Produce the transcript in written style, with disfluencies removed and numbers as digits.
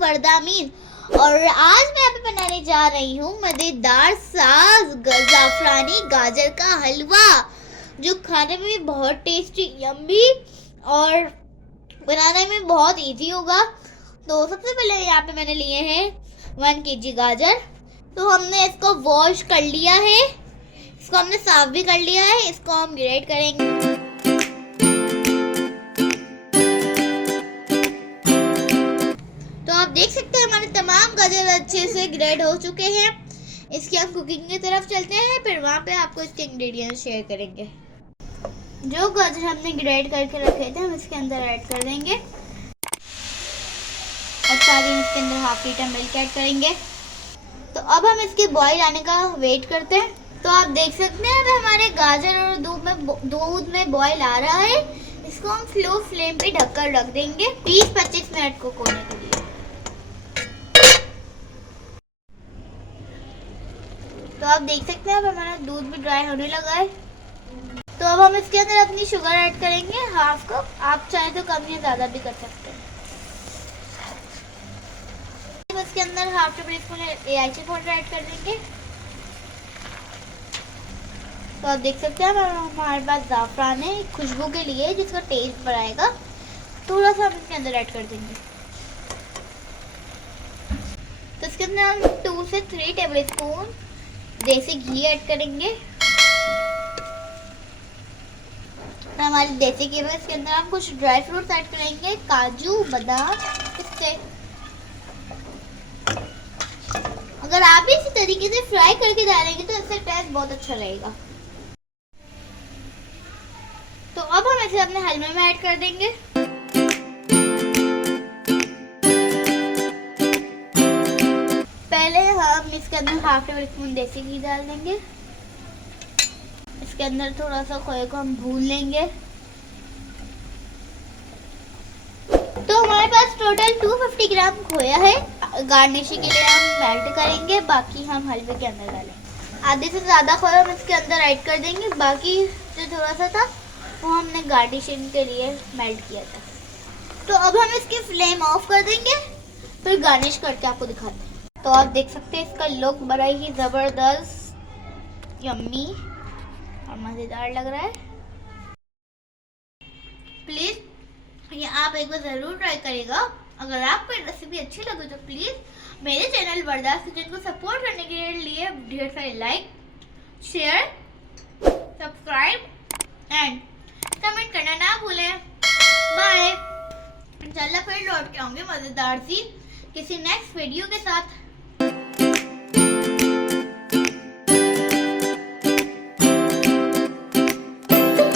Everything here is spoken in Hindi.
वर्दा अमीन और आज मैं यहाँ पे बनाने जा रही हूँ मज़ेदार साग ज़ाफ़रानी गाजर का हलवा, जो खाने में भी बहुत टेस्टी यम्मी और बनाने में बहुत इजी होगा। तो सबसे पहले यहाँ पे मैंने लिए हैं 1 kg गाजर। तो हमने इसको वॉश कर लिया है, इसको हमने साफ भी कर लिया है। इसको हम ग्रेट करेंगे। तो आप देख सकते हैं हमारे तमाम गाजर अच्छे से ग्रेट हो चुके हैं। इसकी हम कुकिंग की तरफ चलते हैं, फिर वहाँ पे आपको इसके इंग्रेडिएंट्स शेयर करेंगे। जो गाजर हमने ग्रेट करके रखे थे हम इसके अंदर ऐड कर देंगे और सारी इसके अंदर हाफ लीटर मिल्क ऐड करेंगे। तो अब हम इसके बॉईल आने का वेट करते हैं। तो आप देख सकते हैं अब हमारे गाजर और दूध में बॉईल आ रहा है। इसको हम स्लो फ्लेम पे ढककर रख देंगे 20-25 मिनट को होने के लिए। तो आप देख सकते हैं अब हमारा दूध भी ड्राई होने लगा है। तो अब हम इसके अंदर अपनी शुगर ऐड करेंगे हाफ कप। आप चाहे तो कम या ज़्यादा भी कर सकते हैं। इसके अंदर हाफ टेबल स्पून इलायची पाउडर ऐड कर देंगे। तो आप देख सकते हैं हमारे पास ज़ाफ़रान है खुशबू के लिए, जिसका टेस्ट बढ़ाएगा। थोड़ा सा हम इसके अंदर ऐड कर देंगे। तो इसके अंदर हम 2 से 3 टेबल स्पून देसी घी ऐड करेंगे। तो हमारी देसी घी में इसके अंदर हम कुछ ड्राई फ्रूट्स ऐड करेंगे, काजू, बादाम, पिस्ते। अगर आप भी इसी तरीके से फ्राई करके डालेंगे तो इससे टेस्ट बहुत अच्छा रहेगा। तो अब हम इसे अपने हलवे में ऐड कर देंगे। पहले हम इसके अंदर हाफ टेबल स्पून देसी घी डाल देंगे। इसके अंदर थोड़ा सा खोए को हम भून लेंगे। तो हमारे पास टोटल 250 ग्राम खोया है। गार्निशिंग के लिए हम मेल्ट करेंगे, बाकी हम हलवे के अंदर डालेंगे। आधे से ज़्यादा खोया हम इसके अंदर ऐड कर देंगे, बाकी जो थोड़ा सा था वो हमने गार्निशिंग के लिए मेल्ट किया था। तो अब हम इसकी फ्लेम ऑफ कर देंगे, फिर गार्निश करके आपको दिखाते हैं। तो आप देख सकते हैं इसका लुक बड़ा ही ज़बरदस्त, यम्मी और मज़ेदार लग रहा है। प्लीज़ ये आप एक बार ज़रूर ट्राई करेगा। अगर आपको ये रेसिपी अच्छी लगे तो प्लीज़ मेरे चैनल वर्दास किचन को सपोर्ट करने के लिए ढेर सारे like, share, subscribe and comment करना ना भूलें। बाय। इंशाल्लाह फिर लौट के आऊँगी मज़ेदार सी किसी नेक्स्ट वीडियो के साथ।